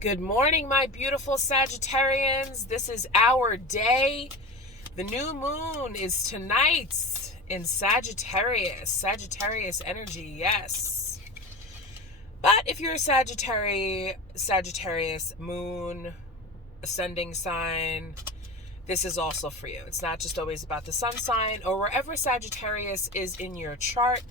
Good morning, my beautiful Sagittarians. This is our day. The new moon is tonight in Sagittarius. Sagittarius energy, yes. But if you're a Sagittarius moon, ascending sign, this is also for you. It's not just always about the sun sign or wherever Sagittarius is in your chart.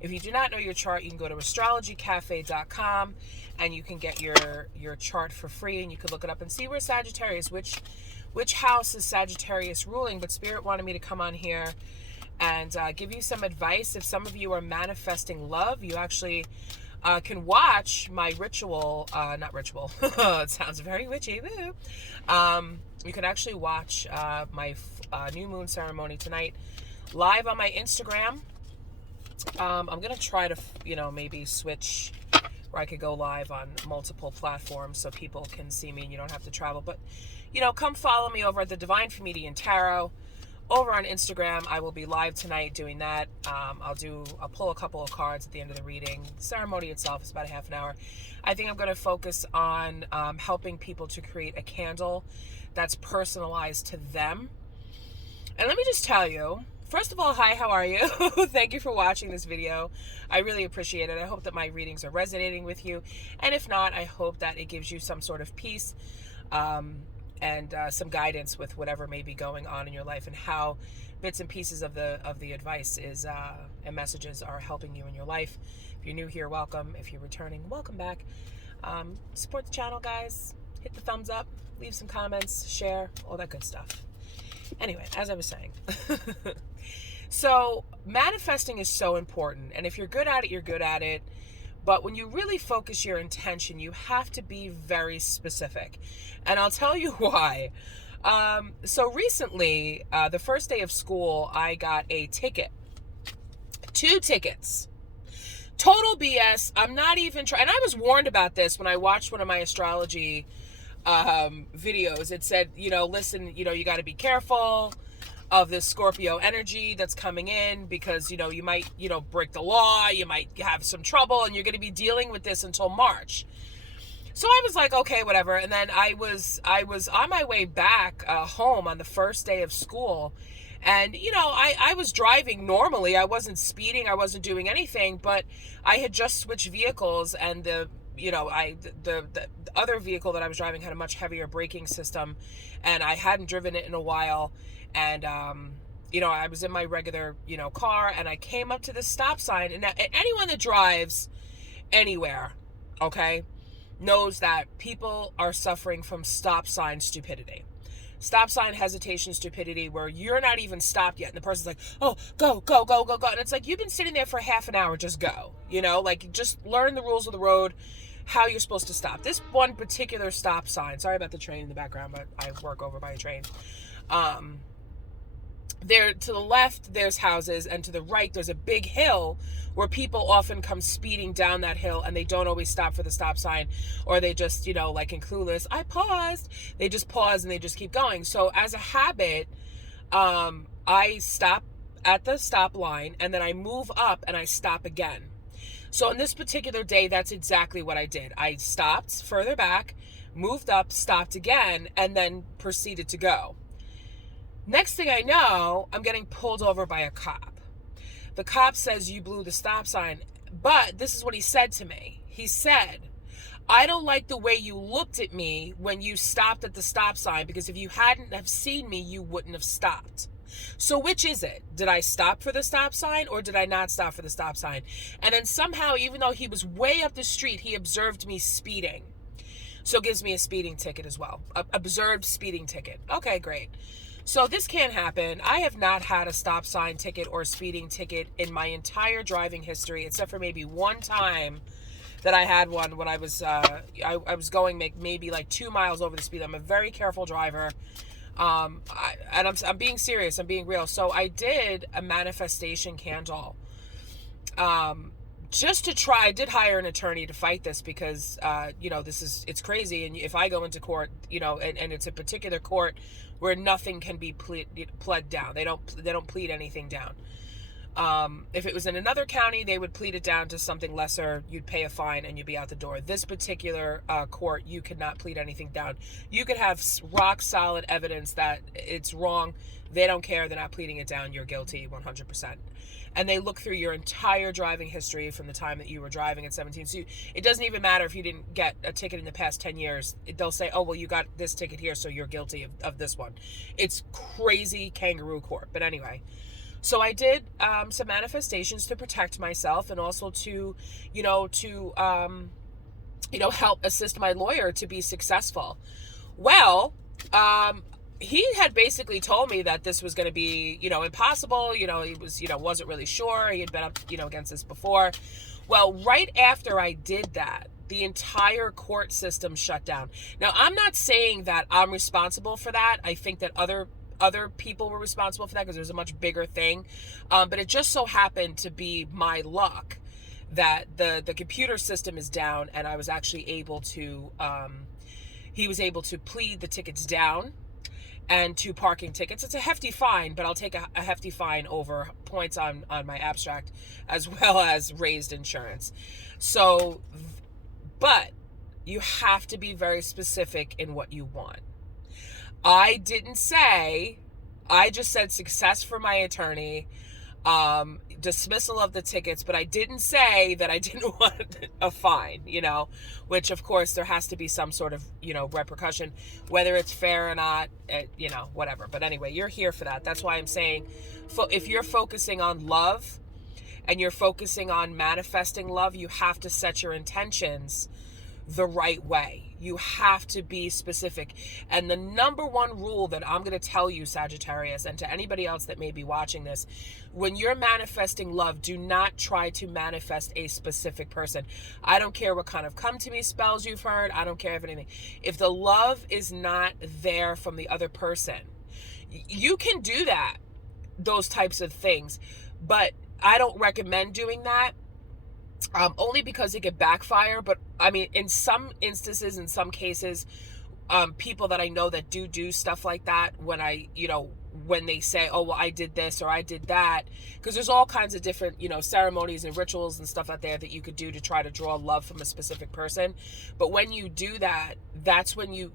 If you do not know your chart, you can go to astrologycafe.com and you can get your chart for free, and you can look it up and see where Sagittarius, which house is Sagittarius ruling. But Spirit wanted me to come on here and give you some advice. If some of you are manifesting love, you actually can watch my ritual, not ritual, it sounds very witchy, woo. You can actually watch my new moon ceremony tonight live on my Instagram. I'm going to try to, maybe switch where I could go live on multiple platforms so people can see me and you don't have to travel. But, come follow me over at the Divine Comedian Tarot over on Instagram. I will be live tonight doing that. I'll pull a couple of cards at the end of the reading. The ceremony itself is about a half an hour. I think I'm going to focus on helping people to create a candle that's personalized to them. And let me just tell you, first of all, hi, how are you? Thank you for watching this video. I really appreciate it. I hope that my readings are resonating with you. And if not, I hope that it gives you some sort of peace and some guidance with whatever may be going on in your life, and how bits and pieces of the advice and messages are helping you in your life. If you're new here, welcome. If you're returning, welcome back. Support the channel, guys. Hit the thumbs up, leave some comments, share, all that good stuff. Anyway, as I was saying, so manifesting is so important. And if you're good at it, you're good at it. But when you really focus your intention, you have to be very specific. And I'll tell you why. So recently, the first day of school, I got a ticket. 2 tickets. Total BS. I'm not even trying. And I was warned about this when I watched one of my astrology videos. It said, listen, you got to be careful of this Scorpio energy that's coming in, because you might break the law, you might have some trouble, and you're going to be dealing with this until March. So I was like, okay, whatever. And then I was on my way back home on the first day of school, and I was driving normally. I wasn't speeding, I wasn't doing anything, but I had just switched vehicles, and the other vehicle that I was driving had a much heavier braking system, and I hadn't driven it in a while. And, I was in my regular, car, and I came up to the stop sign. And anyone that drives anywhere, okay, knows that people are suffering from stop sign stupidity. Stop sign hesitation stupidity, where you're not even stopped yet, and the person's like, oh, go, go, go, go, go. And it's like, you've been sitting there for half an hour, just go. Just learn the rules of the road, how you're supposed to stop. This one particular stop sign, sorry about the train in the background, but I work over by a train. There to the left, there's houses, and to the right, there's a big hill where people often come speeding down that hill, and they don't always stop for the stop sign, or they just, like in Clueless, I paused. They just pause and they just keep going. So as a habit, I stop at the stop line, and then I move up and I stop again. So on this particular day, that's exactly what I did. I stopped further back, moved up, stopped again, and then proceeded to go. Next thing I know, I'm getting pulled over by a cop. The cop says, you blew the stop sign. But this is what he said to me. He said, I don't like the way you looked at me when you stopped at the stop sign, because if you hadn't have seen me, you wouldn't have stopped. So which is it? Did I stop for the stop sign, or did I not stop for the stop sign? And then somehow, even though he was way up the street, he observed me speeding. So gives me a speeding ticket as well. Observed speeding ticket. Okay, great. So this can't happen. I have not had a stop sign ticket or speeding ticket in my entire driving history, except for maybe one time that I had one when I was I was going maybe like 2 miles over the speed. I'm a very careful driver. I'm being serious. I'm being real. So I did a manifestation candle. Just to try. I did hire an attorney to fight this, because it's crazy, and if I go into court, and it's a particular court where nothing can be pled down. They don't plead anything down. If it was in another county, they would plead it down to something lesser. You'd pay a fine and you'd be out the door. This particular court, you could not plead anything down. You could have rock solid evidence that it's wrong. They don't care. They're not pleading it down. You're guilty 100%. And they look through your entire driving history from the time that you were driving at 17. So it doesn't even matter if you didn't get a ticket in the past 10 years. They'll say, oh, well, you got this ticket here, so you're guilty of this one. It's crazy kangaroo court. But anyway, so I did some manifestations to protect myself, and also to help assist my lawyer to be successful. Well, he had basically told me that this was going to be, impossible. He was, wasn't really sure. He had been up, against this before. Well, right after I did that, the entire court system shut down. Now, I'm not saying that I'm responsible for that. I think that other people were responsible for that, because there's a much bigger thing. But it just so happened to be my luck that the computer system is down, and I was actually able to, he was able to plead the tickets down, and 2 parking tickets. It's a hefty fine, but I'll take a hefty fine over points on my abstract, as well as raised insurance. So, but you have to be very specific in what you want. I didn't say, I just said success for my attorney, dismissal of the tickets, but I didn't say that I didn't want a fine, which of course there has to be some sort of, repercussion, whether it's fair or not, whatever. But anyway, you're here for that. That's why I'm saying, if you're focusing on love and you're focusing on manifesting love, you have to set your intentions the right way. You have to be specific. And the number one rule that I'm going to tell you, Sagittarius, and to anybody else that may be watching this, when you're manifesting love, do not try to manifest a specific person. I don't care what kind of come to me spells you've heard. I don't care if anything. If the love is not there from the other person, you can do that, those types of things. But I don't recommend doing that. Only because it could backfire. But I mean, in some instances, in some cases, people that I know that do stuff like that, when they say, oh, well, I did this or I did that, because there's all kinds of different, ceremonies and rituals and stuff out there that you could do to try to draw love from a specific person. But when you do that, that's when you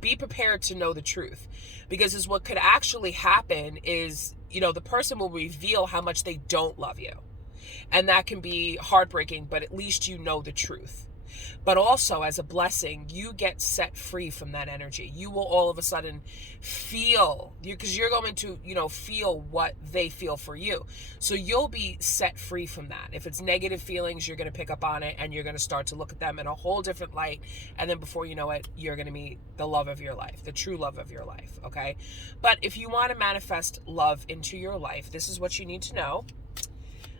be prepared to know the truth, because is what could actually happen is, the person will reveal how much they don't love you. And that can be heartbreaking, but at least you know the truth. But also, as a blessing, you get set free from that energy. You will all of a sudden feel, because you're going to, feel what they feel for you. So you'll be set free from that. If it's negative feelings, you're going to pick up on it, and you're going to start to look at them in a whole different light. And then before you know it, you're going to meet the love of your life, the true love of your life, okay? But if you want to manifest love into your life, this is what you need to know.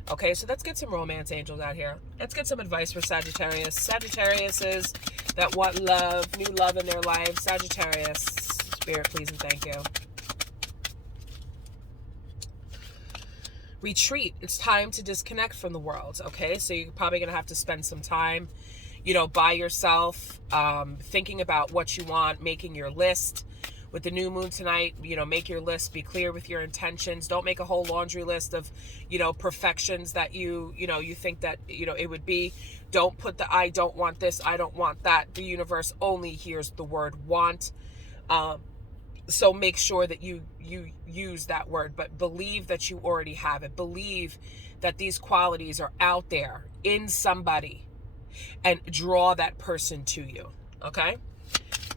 Okay, so let's get some romance angels out here. Let's get some advice for Sagittarius. Sagittariuses that want love, new love in their life. Sagittarius, Spirit, please and thank you. Retreat. It's time to disconnect from the world, okay? So you're probably going to have to spend some time, by yourself, thinking about what you want, making your list. With the new moon tonight, make your list, be clear with your intentions. Don't make a whole laundry list of, perfections that you think that, it would be. Don't put the I don't want this, I don't want that. The universe only hears the word want. So make sure that you use that word, but believe that you already have it. Believe that these qualities are out there in somebody, and draw that person to you, okay?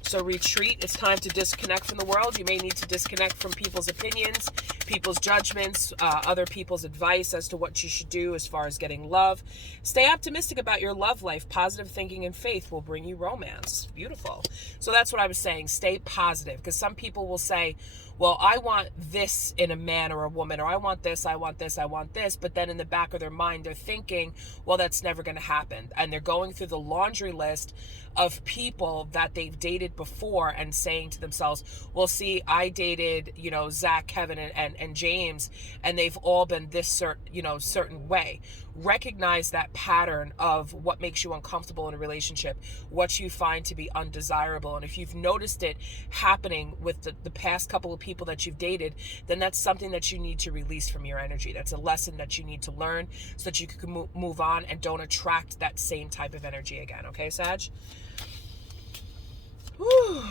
So retreat, it's time to disconnect from the world. You may need to disconnect from people's opinions, people's judgments, other people's advice as to what you should do as far as getting love. Stay optimistic about your love life. Positive thinking and faith will bring you romance. Beautiful. So that's what I was saying. Stay positive, because some people will say, well, I want this in a man or a woman, or I want this, I want this, I want this. But then in the back of their mind, they're thinking, well, that's never going to happen. And they're going through the laundry list of people that they've dated before and saying to themselves, well, see, I dated, Zach, Kevin, and James, and they've all been this certain way. Recognize that pattern of what makes you uncomfortable in a relationship, what you find to be undesirable. And if you've noticed it happening with the past couple of people that you've dated, then that's something that you need to release from your energy. That's a lesson that you need to learn so that you can move on and don't attract that same type of energy again. Okay, Sag? Whew.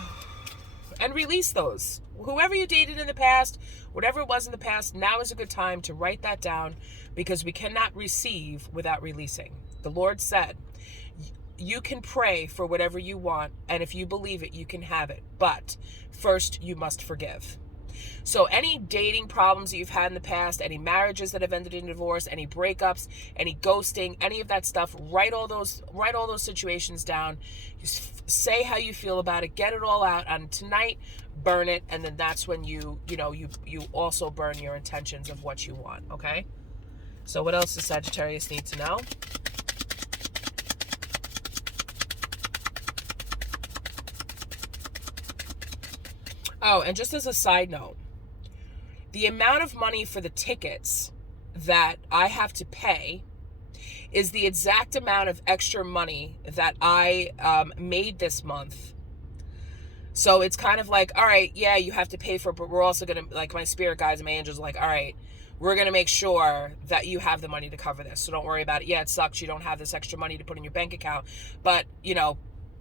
And release those. Whoever you dated in the past, whatever it was in the past, now is a good time to write that down, because we cannot receive without releasing. The Lord said, you can pray for whatever you want, and if you believe it, you can have it. But first, you must forgive. So any dating problems that you've had in the past, any marriages that have ended in divorce, any breakups, any ghosting, any of that stuff, write all those situations down. Just say how you feel about it, get it all out, and tonight burn it, and then that's when you also burn your intentions of what you want, okay? So what else does Sagittarius need to know? Oh, and just as a side note, the amount of money for the tickets that I have to pay is the exact amount of extra money that I made this month. So it's kind of like, all right, yeah, you have to pay for it, but we're also going to, like, my spirit guides and my angels are like, all right, we're going to make sure that you have the money to cover this. So don't worry about it. Yeah, it sucks. You don't have this extra money to put in your bank account, but,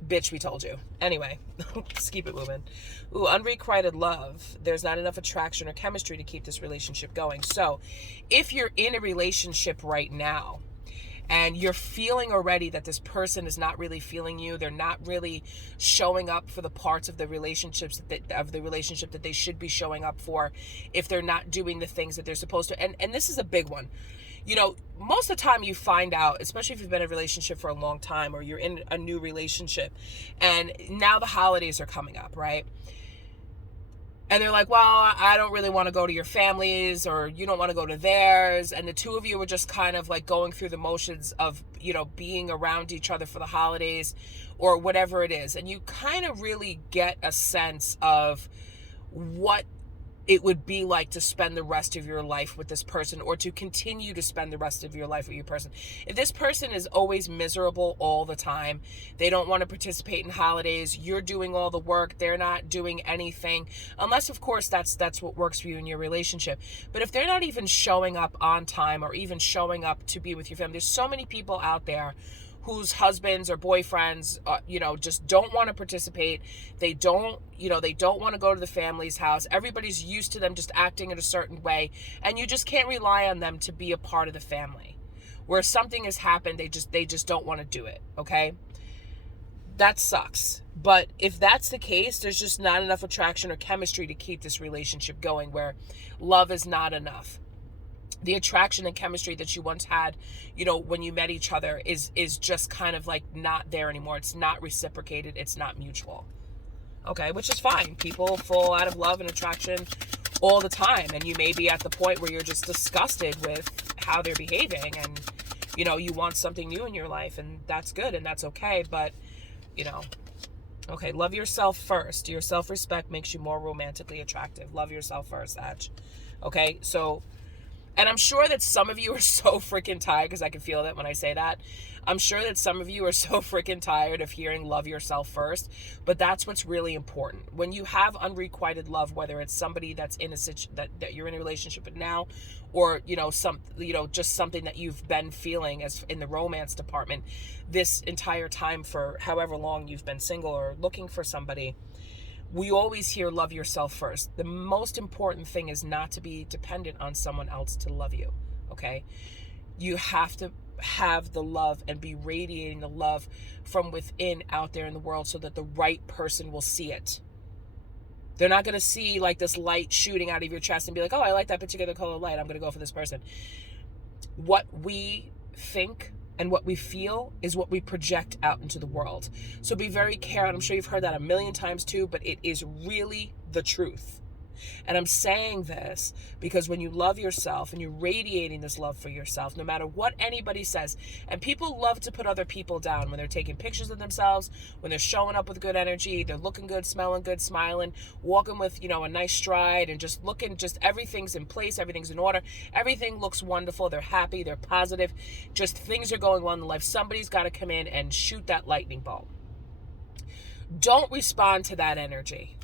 bitch, we told you. Anyway, let's keep it moving. Ooh, unrequited love. There's not enough attraction or chemistry to keep this relationship going. So if you're in a relationship right now and you're feeling already that this person is not really feeling you, they're not really showing up for the parts of the relationship that they should be showing up for, if they're not doing the things that they're supposed to. And this is a big one. Most of the time you find out, especially if you've been in a relationship for a long time or you're in a new relationship and now the holidays are coming up, right? And they're like, well, I don't really want to go to your families, or you don't want to go to theirs. And the two of you are just kind of like going through the motions of, being around each other for the holidays or whatever it is. And you kind of really get a sense of what it would be like to spend the rest of your life with this person, or to continue to spend the rest of your life with your person. If this person is always miserable all the time, they don't want to participate in holidays, you're doing all the work, they're not doing anything, unless of course that's what works for you in your relationship. But if they're not even showing up on time or even showing up to be with your family, there's so many people out there whose husbands or boyfriends, just don't want to participate. They don't want to go to the family's house. Everybody's used to them just acting in a certain way, and you just can't rely on them to be a part of the family. Where something has happened, they just don't want to do it, okay? That sucks. But if that's the case, there's just not enough attraction or chemistry to keep this relationship going, where love is not enough. The attraction and chemistry that you once had, when you met each other is just kind of like not there anymore. It's not reciprocated. It's not mutual. Okay, which is fine. People fall out of love and attraction all the time. And you may be at the point where you're just disgusted with how they're behaving, and, you want something new in your life, and that's good and that's okay. But, okay, love yourself first. Your self-respect makes you more romantically attractive. Love yourself first, Sag. Okay, so... And I'm sure that some of you are so freaking tired, because I can feel that when I say that. I'm sure that some of you are so freaking tired of hearing love yourself first, but that's what's really important. When you have unrequited love, whether it's somebody that's in a that you're in a relationship with now, or just something that you've been feeling as in the romance department this entire time for however long you've been single or looking for somebody, we always hear love yourself first. The most important thing is not to be dependent on someone else to love you, okay? You have to have the love and be radiating the love from within out there in the world, so that the right person will see it. They're not going to see like this light shooting out of your chest and be like, oh, I like that particular color light, I'm going to go for this person. What we think and what we feel is what we project out into the world. So be very careful. I'm sure you've heard that a million times too, but it is really the truth. And I'm saying this because when you love yourself and you're radiating this love for yourself, no matter what anybody says, and people love to put other people down when they're taking pictures of themselves, when they're showing up with good energy, they're looking good, smelling good, smiling, walking with, a nice stride, and just looking, just everything's in place, everything's in order, everything looks wonderful, they're happy, they're positive, just things are going well in life. Somebody's got to come in and shoot that lightning bolt. Don't respond to that energy.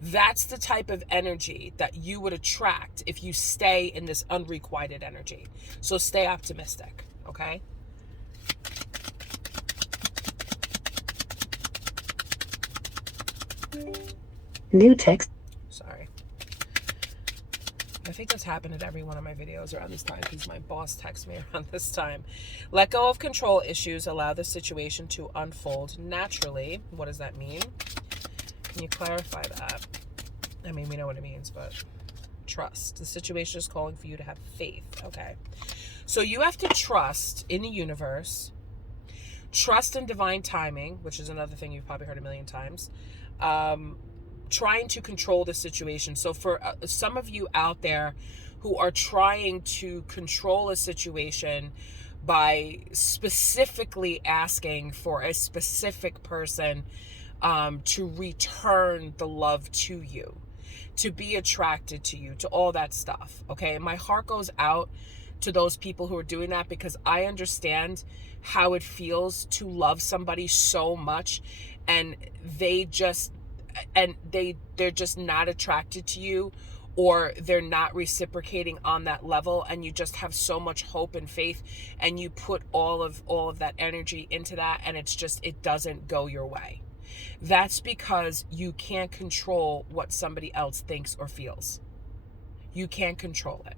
That's the type of energy that you would attract if you stay in this unrequited energy. So stay optimistic, okay? New text. Sorry. I think that's happened in every one of my videos around this time because my boss texts me around this time. Let go of control issues. Allow the situation to unfold naturally. What does that mean? Can you clarify that? I mean, we know what it means, but trust. The situation is calling for you to have faith. Okay. So you have to trust in the universe, trust in divine timing, which is another thing you've probably heard a million times. Trying to control the situation. So for some of you out there who are trying to control a situation by specifically asking for a specific person to return the love to you, to be attracted to you, to all that stuff, okay? And my heart goes out to those people who are doing that because I understand how it feels to love somebody so much and they're just not attracted to you, or they're not reciprocating on that level, and you just have so much hope and faith and you put all of that energy into that, and it doesn't go your way. That's because you can't control what somebody else thinks or feels. You can't control it.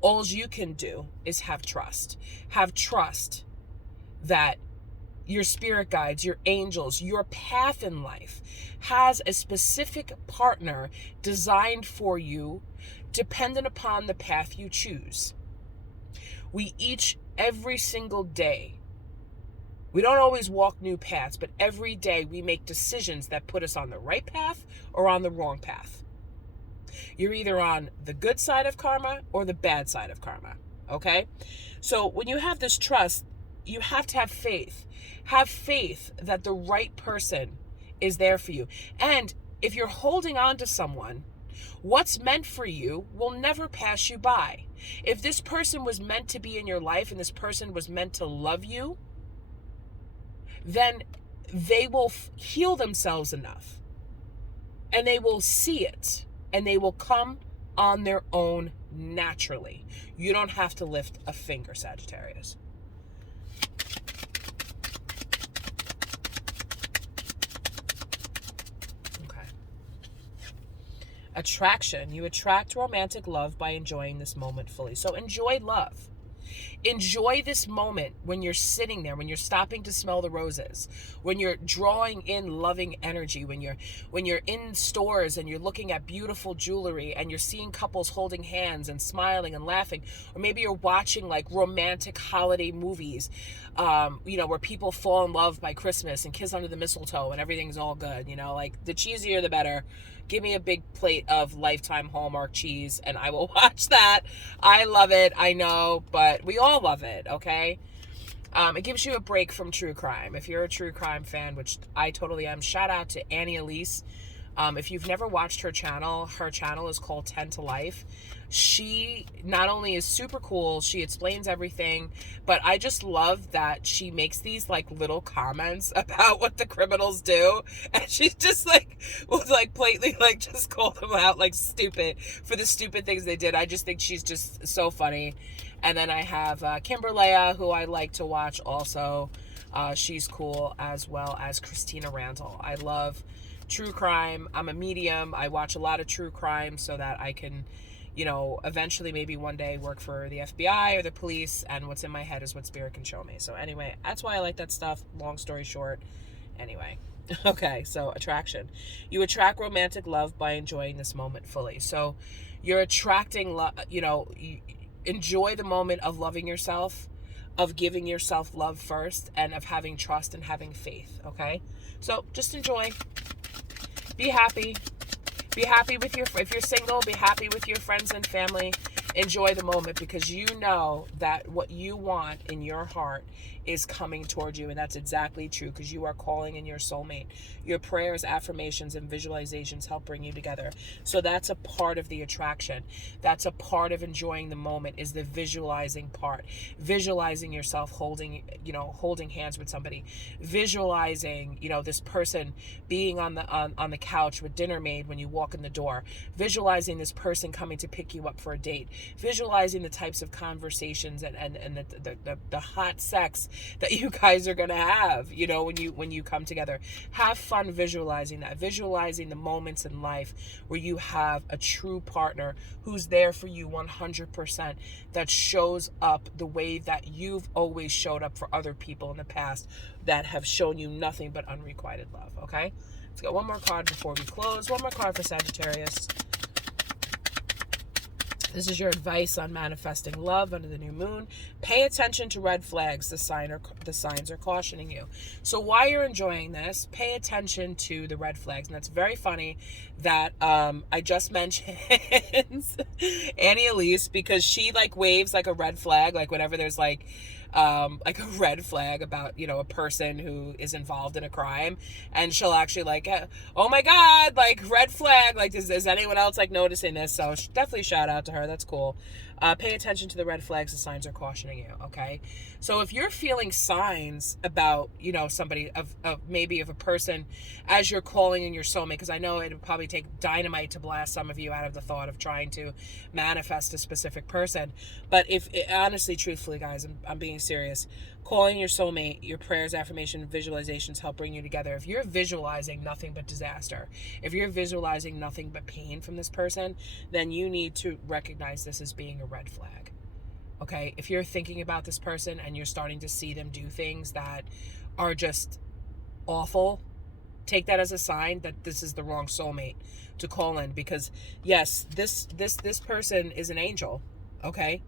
All you can do is have trust. Have trust that your spirit guides, your angels, your path in life has a specific partner designed for you, dependent upon the path you choose. Every single day, we don't always walk new paths, but every day we make decisions that put us on the right path or on the wrong path. You're either on the good side of karma or the bad side of karma, okay? So when you have this trust, you have to have faith. Have faith that the right person is there for you. And if you're holding on to someone, what's meant for you will never pass you by. If this person was meant to be in your life and this person was meant to love you, then they will heal themselves enough and they will see it and they will come on their own naturally. You don't have to lift a finger, Sagittarius. Attraction. You attract romantic love by enjoying this moment fully. So enjoy love. Enjoy this moment when you're sitting there, when you're stopping to smell the roses, when you're drawing in loving energy, when you're in stores and you're looking at beautiful jewelry and you're seeing couples holding hands and smiling and laughing, or maybe you're watching like romantic holiday movies, where people fall in love by Christmas and kiss under the mistletoe and everything's all good, like the cheesier the better. Give me a big plate of Lifetime Hallmark cheese and I will watch that. I love it, I know, but we all love it, okay? It gives you a break from true crime. If you're a true crime fan, which I totally am, shout out to Annie Elise. If you've never watched her channel is called 10 to Life. She not only is super cool, she explains everything, but I just love that she makes these like little comments about what the criminals do, and she's just will blatantly just call them out like stupid for the stupid things they did. I just think she's just so funny. And then I have Kimberlea, who I like to watch also. She's cool, as well as Christina Randall. I love true crime. I'm a medium. I watch a lot of true crime so that I can, eventually maybe one day work for the FBI or the police, and what's in my head is what spirit can show me. So anyway, that's why I like that stuff. Long story short. Anyway. Okay, so attraction. You attract romantic love by enjoying this moment fully. So you're attracting love, enjoy the moment of loving yourself, of giving yourself love first, and of having trust and having faith, okay? So just enjoy. Be happy. Be happy with if you're single, be happy with your friends and family. Enjoy the moment, because you know that what you want in your heart is coming toward you. And that's exactly true, because you are calling in your soulmate. Your prayers, affirmations, and visualizations help bring you together. So that's a part of the attraction. That's a part of enjoying the moment, is the visualizing part. Visualizing yourself holding hands with somebody. Visualizing, this person being on the couch with dinner made when you walk in the door. Visualizing this person coming to pick you up for a date. Visualizing the types of conversations and the hot sex that you guys are gonna have, when you come together. Have fun visualizing that. Visualizing the moments in life where you have a true partner who's there for you 100%, that shows up the way that you've always showed up for other people in the past that have shown you nothing but unrequited love. Okay, let's get one more card before we close. One more card for Sagittarius. This is your advice on manifesting love under the new moon. Pay attention to red flags. The signs are cautioning you. So while you're enjoying this, pay attention to the red flags. And that's very funny that I just mentioned Annie Elise, because she waves like a red flag, like whenever there's like a red flag about, a person who is involved in a crime, and she'll actually oh my God, red flag, is anyone else noticing this? So definitely shout out to her. That's cool. Pay attention to the red flags. The signs are cautioning you. Okay. So if you're feeling signs about, somebody of maybe of a person as you're calling in your soulmate, because I know it would probably take dynamite to blast some of you out of the thought of trying to manifest a specific person. But honestly, truthfully, guys, I'm being serious. Calling your soulmate, your prayers, affirmation, visualizations help bring you together. If you're visualizing nothing but disaster, if you're visualizing nothing but pain from this person, then you need to recognize this as being a red flag. Okay? If you're thinking about this person and you're starting to see them do things that are just awful, take that as a sign that this is the wrong soulmate to call in. Because yes, this person is an angel, okay?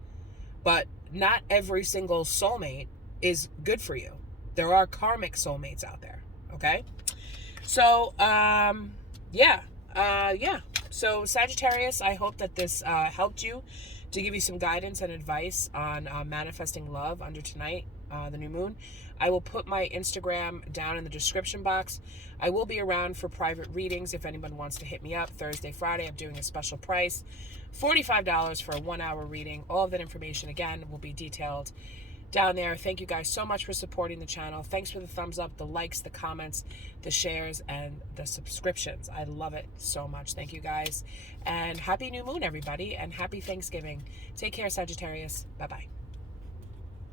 But not every single soulmate is good for you. There are karmic soulmates out there, okay? So, yeah. So Sagittarius, I hope that this helped you, to give you some guidance and advice on manifesting love under tonight, the new moon. I will put my Instagram down in the description box. I will be around for private readings if anyone wants to hit me up. Thursday, Friday, I'm doing a special price, $45 for a 1-hour reading. All of that information, again, will be detailed down there. Thank you guys so much for supporting the channel. Thanks for the thumbs up, the likes, the comments, the shares, and the subscriptions. I love it so much. Thank you guys. And happy new moon, everybody, and happy Thanksgiving. Take care, Sagittarius. Bye-bye.